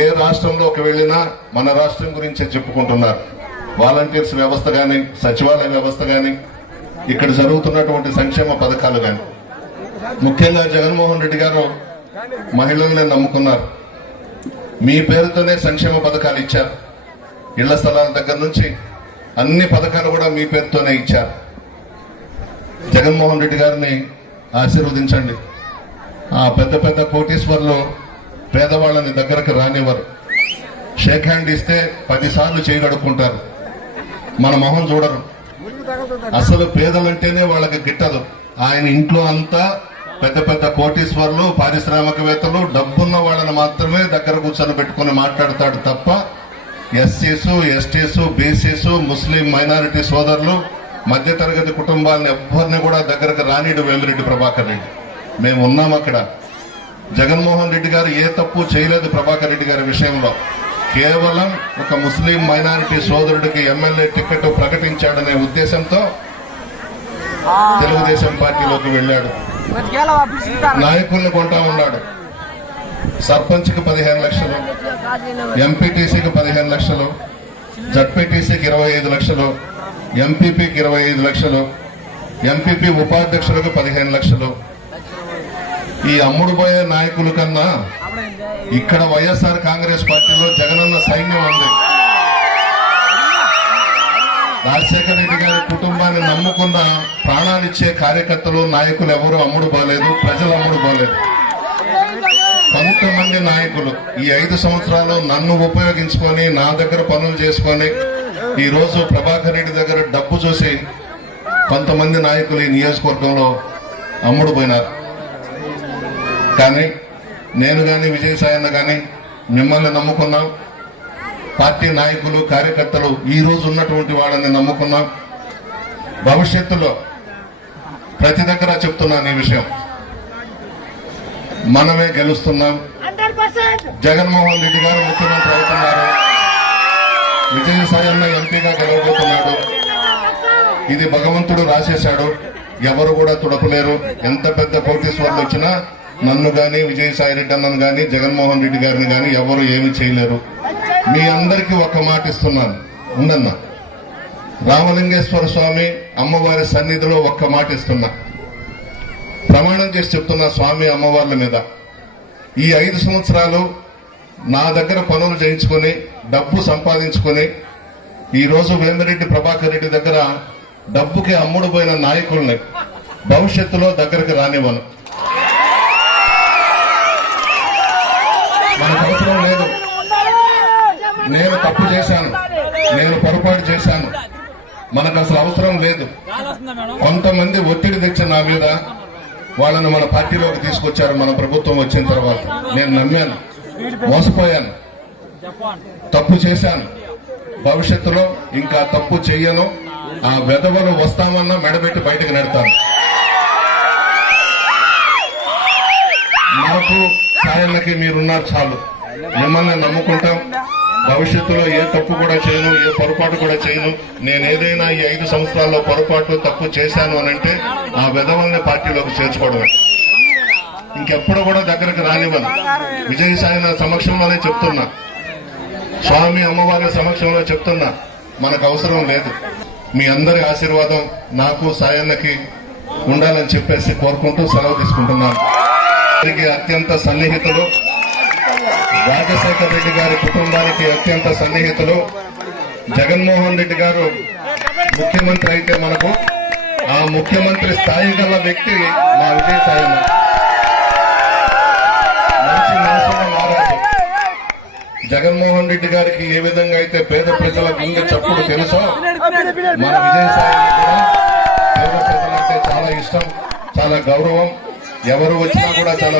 ఏ రాష్ట్రంలో వెళ్ళినా మన రాష్ట్రం గురించే చెప్పుకుంటున్నారు. వాలంటీర్స్ వ్యవస్థ గాని సచివాలయ వ్యవస్థ గాని ఇక్కడ జరుగుతున్నటువంటి సంక్షేమ పథకాలు గాని. ముఖ్యంగా జగన్మోహన్ రెడ్డి గారు మహిళలనే నమ్ముకున్నారు. మీ పేరుతోనే సంక్షేమ పథకాలు ఇచ్చారు. ఇళ్ళ స్థలాల దగ్గర నుంచి అన్ని పథకాలు కూడా మీ పేరుతోనే ఇచ్చారు. జగన్మోహన్ రెడ్డి గారిని ఆశీర్వదించండి. ఆ పెద్ద పెద్ద కోటీశ్వర్లు పేదవాళ్ళని దగ్గరకు రానివ్వరు. షేక్ హ్యాండ్ ఇస్తే పదిసార్లు చేయగడుక్కుంటారు మన మొహం చూడరు. అసలు పేదలంటేనే వాళ్ళకి గిట్టదు. ఆయన ఇంట్లో అంతా పెద్ద పెద్ద కోటీశ్వర్లు పారిశ్రామికవేత్తలు డబ్బున్న వాళ్ళని మాత్రమే దగ్గర కూర్చొని పెట్టుకుని మాట్లాడతాడు తప్ప ఎస్సీస్ ఎస్టీస్ బీసీస్ ముస్లిం మైనారిటీ సోదరులు మధ్యతరగతి కుటుంబాలను ఎవ్వరిని కూడా దగ్గరకు రానిడు వేమిరెడ్డి ప్రభాకర్ రెడ్డి. మేము ఉన్నాం అక్కడ. జగన్మోహన్ రెడ్డి గారు ఏ తప్పు చేయలేదు ప్రభాకర్ రెడ్డి గారి విషయంలో. కేవలం ఒక ముస్లిం మైనారిటీ సోదరుడికి ఎమ్మెల్యే టికెట్ ప్రకటించాడనే ఉద్దేశంతో తెలుగుదేశం పార్టీలోకి వెళ్ళాడు. నాయకుల్ని కొంటా ఉన్నాడు. సర్పంచ్కి పదిహేను లక్షలు ఎంపీటీసీకి పదిహేను లక్షలు జడ్పీటీసీకి ఇరవై ఐదు లక్షలు ఎంపీపీకి ఇరవై ఐదు లక్షలు ఎంపీపీ ఉపాధ్యక్షులకు పదిహేను లక్షలు ఈ అమ్ముడు పోయే నాయకుల కన్నా ఇక్కడ వైఎస్ఆర్ కాంగ్రెస్ పార్టీలో జగనన్న సైన్యం ఉంది. రాజశేఖర రెడ్డి గారి కుటుంబాన్ని నమ్ముకున్న ప్రాణాలిచ్చే కార్యకర్తలు నాయకులు ఎవరు? అమ్ముడు పోలేదు. ప్రజలు అమ్ముడు పోలేదు. కొంతమంది నాయకులు ఈ ఐదు సంవత్సరాలు నన్ను ఉపయోగించుకొని నా దగ్గర పనులు చేసుకొని ఈ రోజు ప్రభాకర్ రెడ్డి దగ్గర డబ్బు చూసి కొంతమంది నాయకులు ఈ నియోజకవర్గంలో అమ్ముడు పోయినారు. కానీ నేను గాని విజయసాయన్న కానీ మిమ్మల్ని నమ్ముకున్నాం. పార్టీ నాయకులు కార్యకర్తలు ఈ రోజు ఉన్నటువంటి వాళ్ళని నమ్ముకున్నాం. భవిష్యత్తులో ప్రతి దగ్గర చెప్తున్నాను ఈ విషయం. మనమే గెలుస్తున్నాం. జగన్మోహన్ రెడ్డి గారు ముఖ్యమంత్రి అవుతున్నారు. విజయసాయన్న ఎంపీగా గెలవబోతున్నాడు. ఇది భగవంతుడు రాసేశాడు. ఎవరు కూడా తుడపలేరు. ఎంత పెద్ద కోటీశ్వర్లు వచ్చినా నన్ను కానీ విజయసాయి రెడ్డి అన్నను కానీ జగన్మోహన్ రెడ్డి గారిని కానీ ఎవరు ఏమి చేయలేరు. మీ అందరికీ ఒక మాట ఇస్తున్నాను. ఉందన్న? రామలింగేశ్వర స్వామి అమ్మవారి సన్నిధిలో ఒక్క మాట ఇస్తున్నా. ప్రమాణం చేసి చెప్తున్నా స్వామి అమ్మవార్ల మీద. ఈ ఐదు సంవత్సరాలు నా దగ్గర పనులు చేయించుకొని డబ్బు సంపాదించుకొని ఈరోజు వేమిరెడ్డి ప్రభాకర్ రెడ్డి దగ్గర డబ్బుకి అమ్ముడు పోయిన నాయకుల్ని భవిష్యత్తులో దగ్గరకు రానివ్వను మనకు అవసరం లేదు నేను తప్పు చేశాను నేను పొరపాటు చేశాను. మనకు అసలు అవసరం లేదు. కొంతమంది ఒత్తిడి తెచ్చిన నా మీద. వాళ్ళని మన పార్టీలోకి తీసుకొచ్చారు. మన ప్రభుత్వం వచ్చిన తర్వాత నేను నమ్మాను. మోసపోయాను. తప్పు చేశాను. భవిష్యత్తులో ఇంకా తప్పు చెయ్యను. ఆ వెధవలు వస్తామన్నా మెడబెట్టి బయటకు నెడతాను. నాకు సాయన్నకి మీరున్నారు చాలు. మిమ్మల్ని నమ్ముకుంటాం. భవిష్యత్తులో ఏ తప్పు కూడా చేయను ఏ పొరపాటు కూడా చేయను. నేను ఏదైనా ఈ ఐదు సంవత్సరాల్లో పొరపాటు తప్పు చేశాను అని అంటే ఆ విధవల్ని పార్టీలోకి చేర్చుకోవడమే. ఇంకెప్పుడు కూడా దగ్గరకు రానివ్వను. విజయసాయి సమక్షంలోనే చెప్తున్నా. స్వామి అమ్మవారి సమక్షంలో చెప్తున్నా. మనకు అవసరం లేదు. మీ అందరి ఆశీర్వాదం నాకు సాయన్నకి ఉండాలని చెప్పేసి కోరుకుంటూ సెలవు తీసుకుంటున్నాను. అత్యంత సన్నిహితులు. రాజశేఖర రెడ్డి గారి కుటుంబానికి అత్యంత సన్నిహితులు. జగన్మోహన్ రెడ్డి గారు ముఖ్యమంత్రి అయితే మనకు. ఆ ముఖ్యమంత్రి స్థాయి గల వ్యక్తి మా విజయసాయి మంచి మనసున్న జగన్మోహన్ రెడ్డి గారికి ఏ విధంగా అయితే పేద ప్రజల గుండె చప్పుడు తెలుసో మన విజయసాయి కూడా పేద ప్రజలంటే చాలా ఇష్టం చాలా గౌరవం. ఎవరు వచ్చినా కూడా చాలా